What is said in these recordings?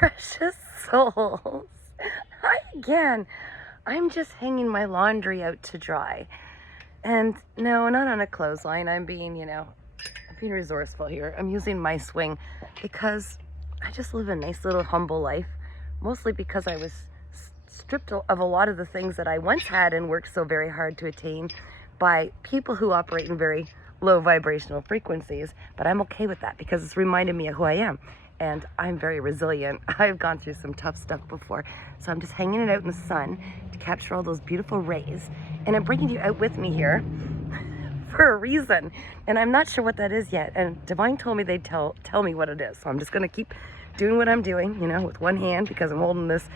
precious souls. Hi again. I'm just hanging my laundry out to dry. And no, not on a clothesline. I'm being resourceful here. I'm using my swing because I just live a nice little humble life, mostly because I was stripped of a lot of the things that I once had and worked so very hard to attain by people who operate in very low vibrational frequencies. But I'm okay with that because it's reminded me of who I am. And I'm very resilient. I've gone through some tough stuff before. So I'm just hanging it out in the sun to capture all those beautiful rays. And I'm bringing you out with me here for a reason. And I'm not sure what that is yet. And Divine told me they'd tell me what it is. So I'm just gonna keep doing what I'm doing, with one hand because I'm holding this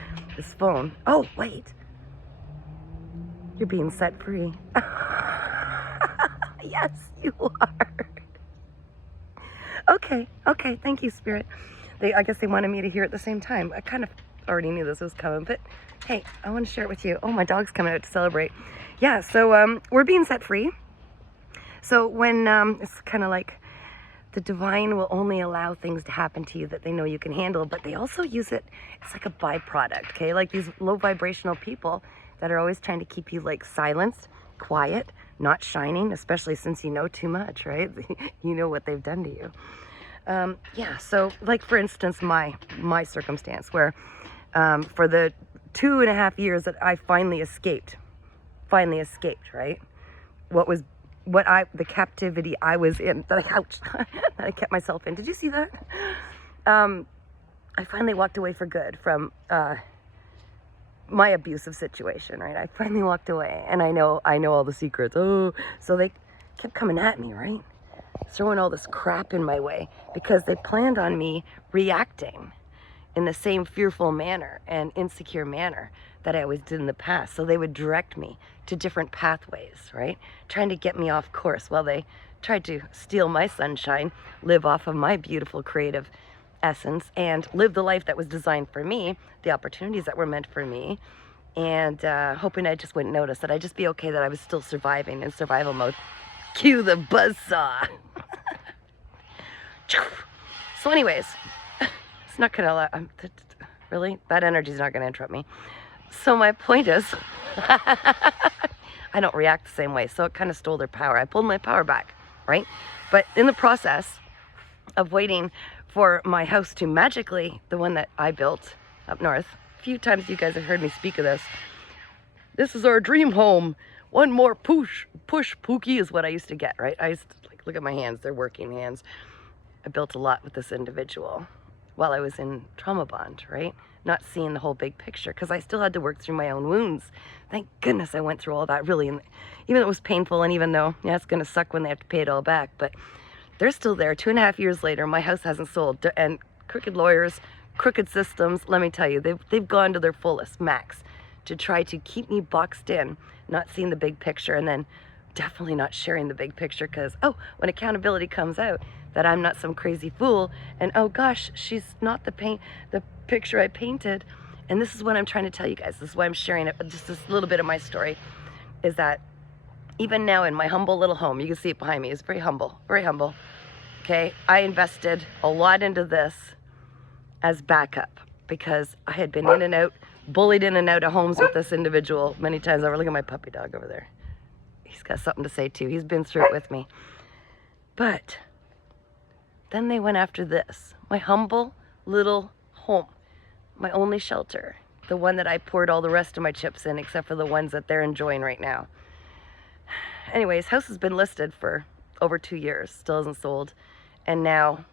phone. Oh, wait. You're being set free. Yes, you are. Okay, thank you, Spirit. I guess they wanted me to hear it at the same time. I kind of already knew this was coming, but hey, I want to share it with you. Oh, my dog's coming out to celebrate. Yeah, so we're being set free. So when it's kind of like the divine will only allow things to happen to you that they know you can handle, but they also use it, it's like a byproduct, okay? Like these low vibrational people that are always trying to keep you like silenced, quiet, not shining, especially since you know too much, right? You know what they've done to you. Yeah, so like for instance, my circumstance where for the 2.5 years that I finally escaped, right? The captivity I was in, that I kept myself in. Did you see that? I finally walked away for good from my abusive situation, right? I finally walked away, and I know all the secrets. Oh, so they kept coming at me, right? Throwing all this crap in my way because they planned on me reacting in the same fearful manner and insecure manner that I always did in the past. So they would direct me to different pathways, right? Trying to get me off course while they tried to steal my sunshine, live off of my beautiful creative essence, and live the life that was designed for me, the opportunities that were meant for me, and hoping I just wouldn't notice, that I'd just be okay, that I was still surviving in survival mode. Cue the buzzsaw. So anyways, it's not gonna really, that energy's not gonna interrupt me. So my point is, I don't react the same way, so it kind of stole their power. I pulled my power back, right? But in the process of waiting for my house to magically, the one that I built up north, a few times you guys have heard me speak of this. This is our dream home. One more push, Pookie is what I used to get, right? I used to, look at my hands, they're working hands. I built a lot with this individual while I was in trauma bond, right? Not seeing the whole big picture because I still had to work through my own wounds. Thank goodness I went through all that, really. And even though it was painful, and even though, yeah, it's gonna suck when they have to pay it all back, but they're still there. 2.5 years later, my house hasn't sold. And crooked lawyers, crooked systems, let me tell you, they've gone to their fullest max to try to keep me boxed in, not seeing the big picture, and then definitely not sharing the big picture because, oh, when accountability comes out, that I'm not some crazy fool, and oh gosh, she's not the picture I painted. And this is what I'm trying to tell you guys. This is why I'm sharing it, just this little bit of my story, is that even now in my humble little home, you can see it behind me, it's very humble, okay? I invested a lot into this as backup because I had been in and out, bullied in and out of homes with this individual many times over. Look at my puppy dog over there. He's got something to say too. He's been through it with me. But then they went after this, my humble little home, my only shelter, the one that I poured all the rest of my chips in, except for the ones that they're enjoying right now. Anyways, house has been listed for over 2 years, still hasn't sold. And now,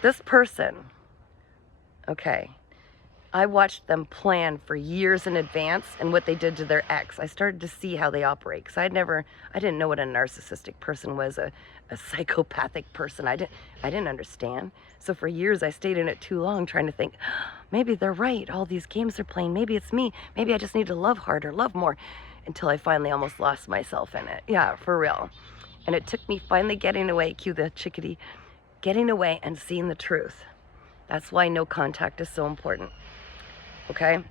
this person, okay, I watched them plan for years in advance and what they did to their ex. I started to see how they operate because I didn't know what a narcissistic person was, a psychopathic person. I didn't understand. So for years I stayed in it too long trying to think, maybe they're right, all these games they're playing, maybe it's me, maybe I just need to love harder, love more, until I finally almost lost myself in it. Yeah, for real. And it took me finally getting away, cue the chickadee, getting away and seeing the truth. That's why no contact is so important. Okay,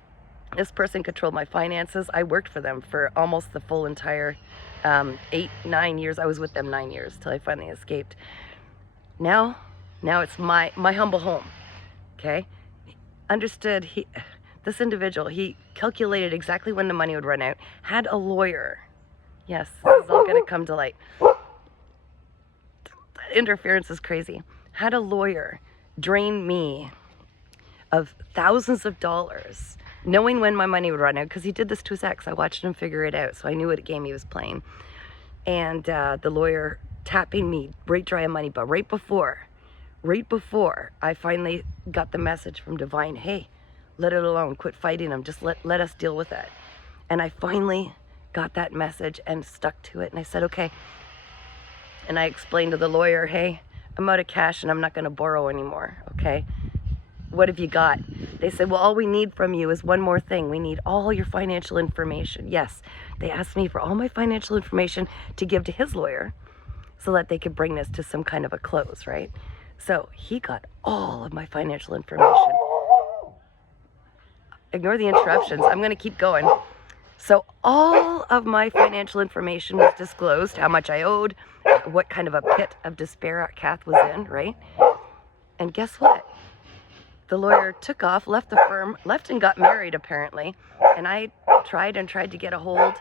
this person controlled my finances. I worked for them for almost the full entire 8-9 years. I was with them 9 years till I finally escaped. Now it's my humble home. okay? Understood this individual, he calculated exactly when the money would run out, had a lawyer. Yes, this is all going to come to light. Interference is crazy. Had a lawyer drain me of thousands of dollars, knowing when my money would run out, because he did this to his ex. I watched him figure it out, so I knew what game he was playing. And the lawyer tapping me right dry of money, but right before I finally got the message from Divine, hey, let it alone, quit fighting him, just let us deal with it. And I finally got that message and stuck to it, and I said, okay. And I explained to the lawyer, hey, I'm out of cash and I'm not going to borrow anymore, okay? What have you got? They said, well, all we need from you is one more thing. We need all your financial information. Yes, they asked me for all my financial information to give to his lawyer so that they could bring this to some kind of a close, right? So he got all of my financial information. Ignore the interruptions. I'm going to keep going. So all of my financial information was disclosed, how much I owed, what kind of a pit of despair Kath was in, right? And guess what? The lawyer took off, left the firm, left and got married apparently. And I tried to get a hold.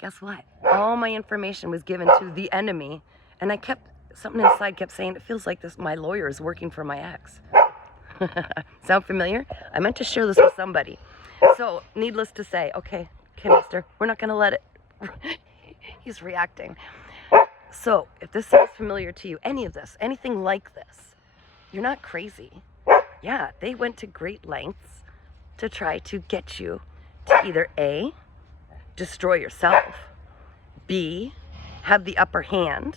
Guess what? All my information was given to the enemy. And something inside kept saying, it feels like my lawyer is working for my ex. Sound familiar? I meant to share this with somebody. So, needless to say, okay, mister, we're not going to let it. He's reacting. So, if this sounds familiar to you, any of this, anything like this, you're not crazy. Yeah, they went to great lengths to try to get you to either A, destroy yourself, B, have the upper hand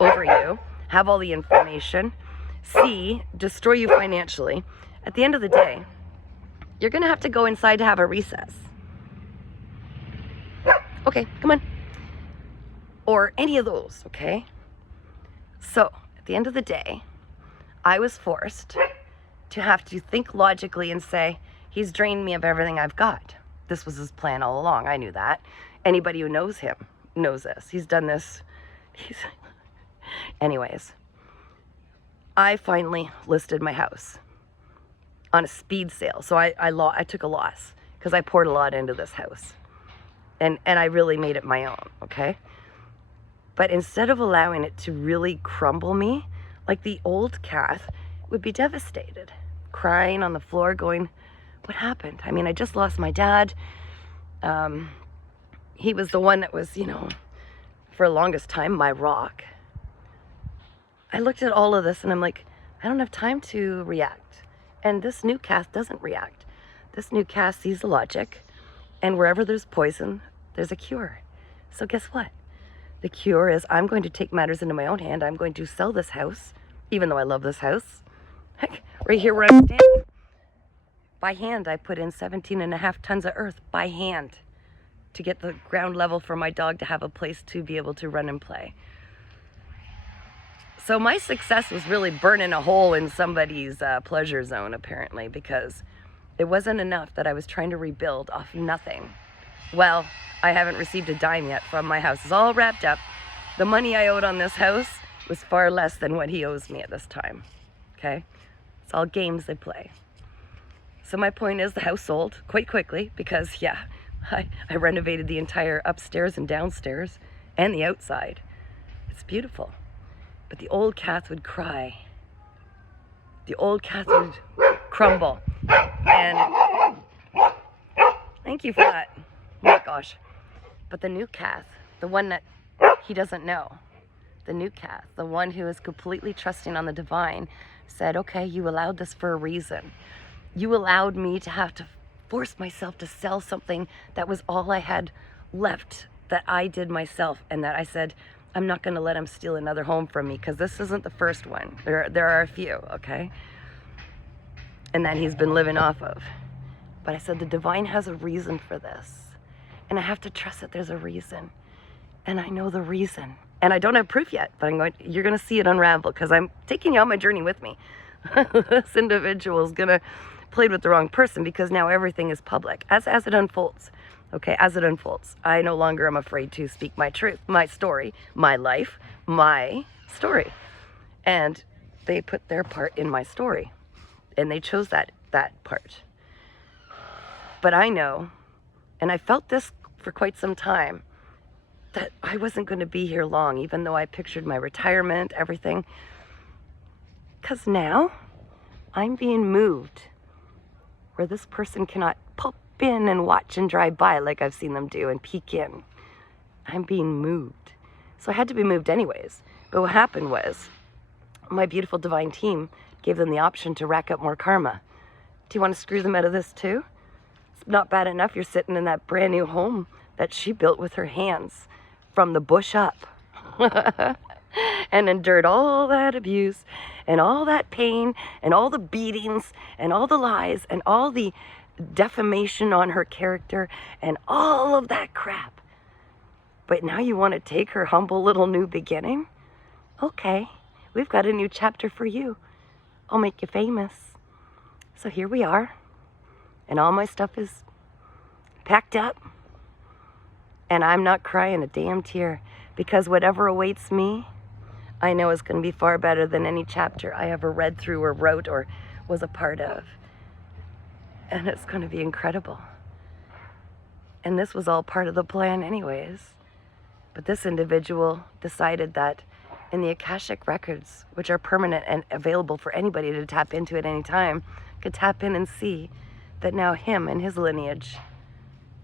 over you, have all the information, C, destroy you financially. At the end of the day, you're going to have to go inside to have a recess. Okay, come on. Or any of those, okay? So, at the end of the day, I was forced to have to think logically and say, he's drained me of everything I've got. This was his plan all along. I knew that. Anybody who knows him knows this. He's done this. Anyways, I finally listed my house on a speed sale. So I took a loss because I poured a lot into this house. And I really made it my own, okay? But instead of allowing it to really crumble me, like the old Kath would be devastated, crying on the floor going, what happened? I mean, I just lost my dad. He was the one that was, for the longest time, my rock. I looked at all of this and I'm like, I don't have time to react. And this new Kath doesn't react. This new Kath sees the logic, and wherever there's poison, there's a cure. So guess what? The cure is I'm going to take matters into my own hand. I'm going to sell this house, even though I love this house. Heck, right here where I'm standing. By hand, I put in 17.5 tons of earth by hand to get the ground level for my dog to have a place to be able to run and play. So my success was really burning a hole in somebody's pleasure zone, apparently, because it wasn't enough that I was trying to rebuild off nothing. Well, I haven't received a dime yet from my house. It's all wrapped up. The money I owed on this house was far less than what he owes me at this time. Okay? It's all games they play. So my point is the house sold quite quickly because, yeah, I renovated the entire upstairs and downstairs and the outside. It's beautiful. But the old Kath would cry. The old Kath would crumble. And thank you for that. Oh my gosh. But the new Kath, the one that he doesn't know, the new Kath, the one who is completely trusting on the divine, said, okay, you allowed this for a reason. You allowed me to have to force myself to sell something that was all I had left that I did myself, and that I said, I'm not going to let him steal another home from me because this isn't the first one. There are a few, okay? And that he's been living off of. But I said, the divine has a reason for this. And I have to trust that there's a reason. And I know the reason. And I don't have proof yet, but you're going to see it unravel because I'm taking you on my journey with me. This individual is going to play with the wrong person because now everything is public as it unfolds. Okay, as it unfolds, I no longer am afraid to speak my truth, my story, my life, my story. And they put their part in my story, and they chose that part. But I know, and I felt this for quite some time, that I wasn't going to be here long, even though I pictured my retirement, everything. Because now I'm being moved where this person cannot pop in and watch and drive by like I've seen them do and peek in. I'm being moved. So I had to be moved anyways. But what happened was my beautiful divine team gave them the option to rack up more karma. Do you want to screw them out of this too? It's not bad enough you're sitting in that brand new home that she built with her hands from the bush up. And endured all that abuse and all that pain and all the beatings and all the lies and all the defamation on her character and all of that crap. But now you want to take her humble little new beginning? Okay, we've got a new chapter for you. I'll make you famous. So here we are, and all my stuff is packed up, and I'm not crying a damn tear, because whatever awaits me, I know is going to be far better than any chapter I ever read through or wrote or was a part of. And it's going to be incredible. And this was all part of the plan anyways. But this individual decided that in the Akashic records, which are permanent and available for anybody to tap into at any time, could tap in and see that now him and his lineage,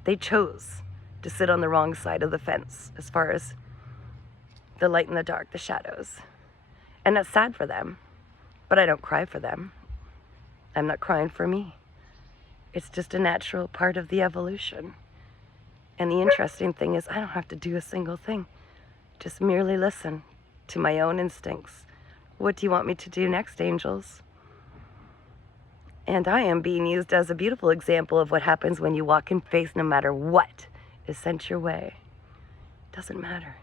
they chose to sit on the wrong side of the fence as far as the light and the dark, the shadows. And that's sad for them, but I don't cry for them. I'm not crying for me. It's just a natural part of the evolution. And the interesting thing is I don't have to do a single thing. Just merely listen to my own instincts. What do you want me to do next, angels? And I am being used as a beautiful example of what happens when you walk in faith no matter what is sent your way. Doesn't matter.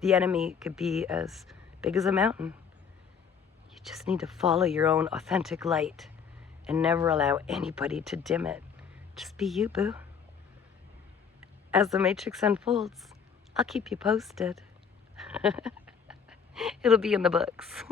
The enemy could be as big as a mountain. You just need to follow your own authentic light and never allow anybody to dim it. Just be you, boo. As the Matrix unfolds, I'll keep you posted. It'll be in the books.